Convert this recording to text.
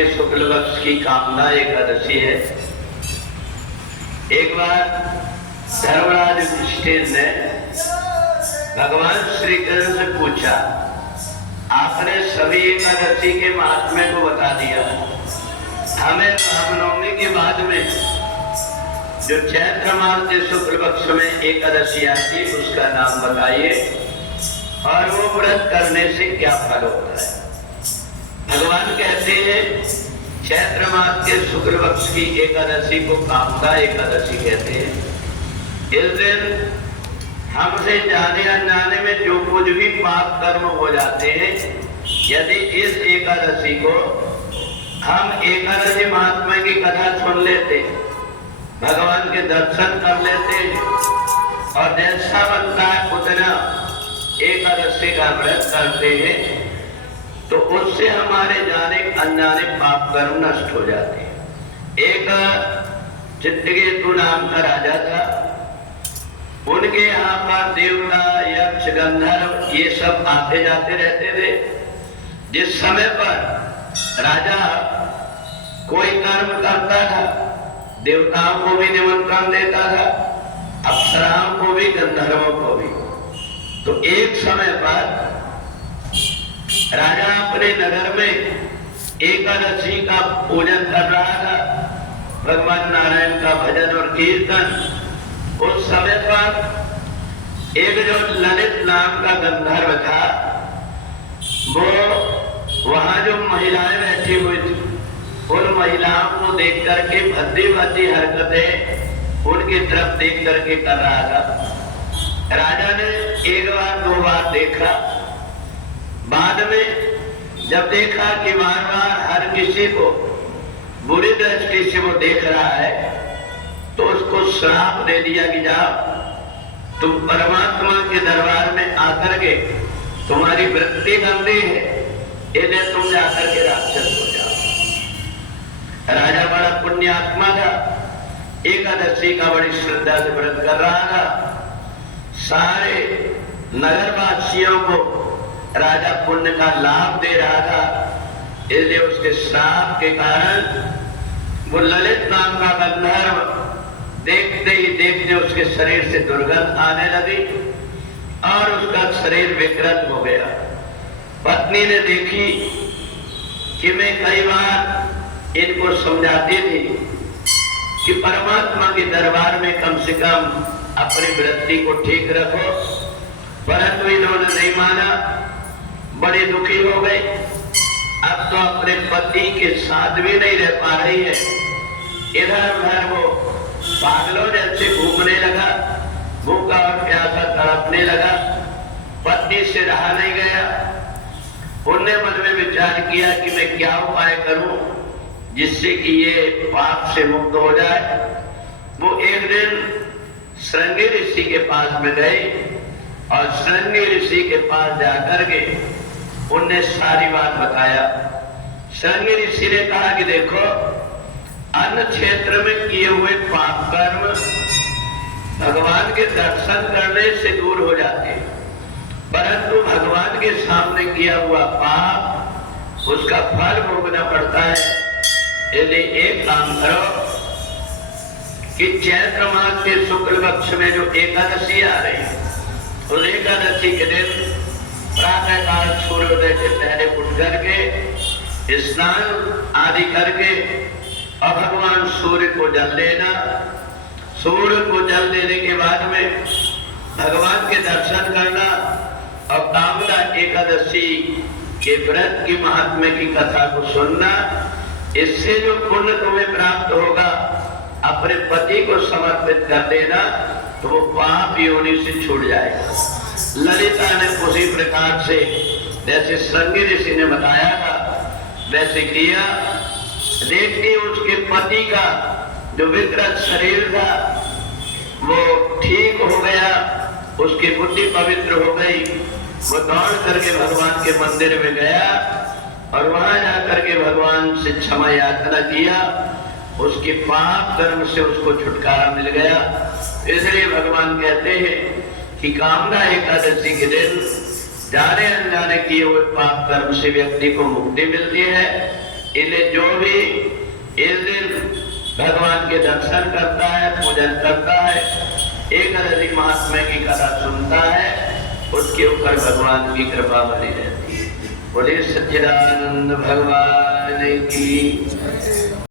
के शुक्ल पक्ष की कामना एकादशी है। एक बार धर्मराज युधिष्ठिर ने भगवान श्री कृष्ण से पूछा, आपने सभी एकादशी के महात्म्य को बता दिया, हमें रामनवमी के बाद में जो चैत्र मास के शुक्ल पक्ष में एकादशी आती उसका नाम बताइए और वो व्रत करने से क्या फल होता है। भगवान कहते हैं चैत्र मास के शुक्ल पक्ष की एकादशी को कामदा एकादशी कहते हैं। इस दिन हमसे जाने अनजाने में जो कुछ भी पाप कर्म हो जाते हैं, यदि इस एकादशी को हम एकादशी महात्मा की कथा सुन लेते, भगवान के दर्शन कर लेते और जैसा बनता है उतना एकादशी का व्रत करते हैं, तो उससे हमारे जाने अनजाने पाप कर्म नष्ट हो जाते हैं। एक चित्रकेतु नाम का राजा था, उनके यहाँ पर देवता यक्ष गंधर्व ये सब आते जाते रहते थे। जिस समय पर राजा कोई कर्म करता था, देवताओं को भी निमंत्रण देता था, अप्सराओं को भी गंधर्वों को भी। तो एक समय पर राजा अपने नगर में एकादशी का पूजन कर रहा था, भगवान नारायण का भजन और कीर्तन। उस समय पर एक जो ललित नाम का गंधर्व था, वो वहां जो महिलाएं बैठी हुई थी, उन महिलाओं को देख करके भद्दी भद्दी हरकतें उनकी तरफ देख करके कर रहा था। राजा ने एक बार दो बार देखा, बाद में जब देखा कि बार बार हर किसी को बुरी दृष्टि से वो देख रहा है, तो उसको श्राप दे दिया कि जाओ तुम परमात्मा के दरबार में आकर के, तुम्हारी वृत्ति गंदी है, इन्हें तुम जाकर के राक्षस हो जाओ। राजा बड़ा पुण्यात्मा था, एकादशी का बड़ी श्रद्धा से व्रत कर रहा था। सारे नगरवासियों को राजा पुण्य का लाभ दे रहा था, इसलिए उसके श्राप के कारण वो ललित नाम का गंधर्व देखते ही देखते उसके शरीर से दुर्गंध आने लगी और उसका शरीर विकृत हो गया। पत्नी ने देखी कि मैं कई बार इनको समझाती थी कि परमात्मा के दरबार में कम से कम अपनी वृत्ति को ठीक रखो, परंतु इन्होंने नहीं माना, बड़ी दुखी हो गई। अब तो अपने पति के साथ भी नहीं रह पा रही है, इधर उधर वो पागलों जैसे घूमने लगा, भूखा और प्यासा तड़पने लगा, पत्नी से रहा नहीं गया। उनने मन में विचार किया कि मैं क्या उपाय करूं जिससे कि ये पाप से मुक्त हो जाए। वो एक दिन श्रृंगी ऋषि के पास में गए और श्रृंगी ऋषि के पास जाकर के उनने सारी बात बताया। श्रृंगी ऋषि ने कहा कि देखो, अन्य क्षेत्र में किए हुए पाप कर्म भगवान के दर्शन करने से दूर हो जाते हैं, परंतु भगवान के सामने किया हुआ पाप उसका फल भोगना पड़ता है। इसलिए एक काम करो कि चैत्र मास के शुक्ल पक्ष में जो एकादशी आ रही है, उस एकादशी के दिन प्रातः काल सूर्योदय से पहले उठ करके स्नान आदि करके और भगवान सूर्य को जल देना। सूर्य को जल देने के बाद में भगवान के दर्शन करना और कामदा एकादशी के व्रत की महात्म्य की कथा को सुनना। इससे जो पुण्य तुम्हें प्राप्त होगा, अपने पति को समर्पित कर देना, तो वो पाप योनि से छूट जाएगा। ललिता ने उसी प्रकार से जैसे श्रृंगी ऋषि ने बताया था वैसे किया। देखते उसके पति का जो विकृत शरीर था वो ठीक हो गया, उसकी बुद्धि पवित्र हो गई। वो दौड़ करके भगवान के मंदिर में गया और वहां जाकर के भगवान से क्षमा याचना किया। उसके पाप कर्म से उसको छुटकारा मिल गया। इसलिए भगवान कहते हैं कि कामदा एकादशी के दिन जाने अनजाने किए हुए पाप कर्म से व्यक्ति को मुक्ति मिलती है। इन्हें जो भगवान के दर्शन करता है, पूजन करता है, एकादशी महात्म्य की कथा सुनता है, उसके ऊपर भगवान की कृपा बनी रहती है। बोले सच्चिदानंद भगवान की।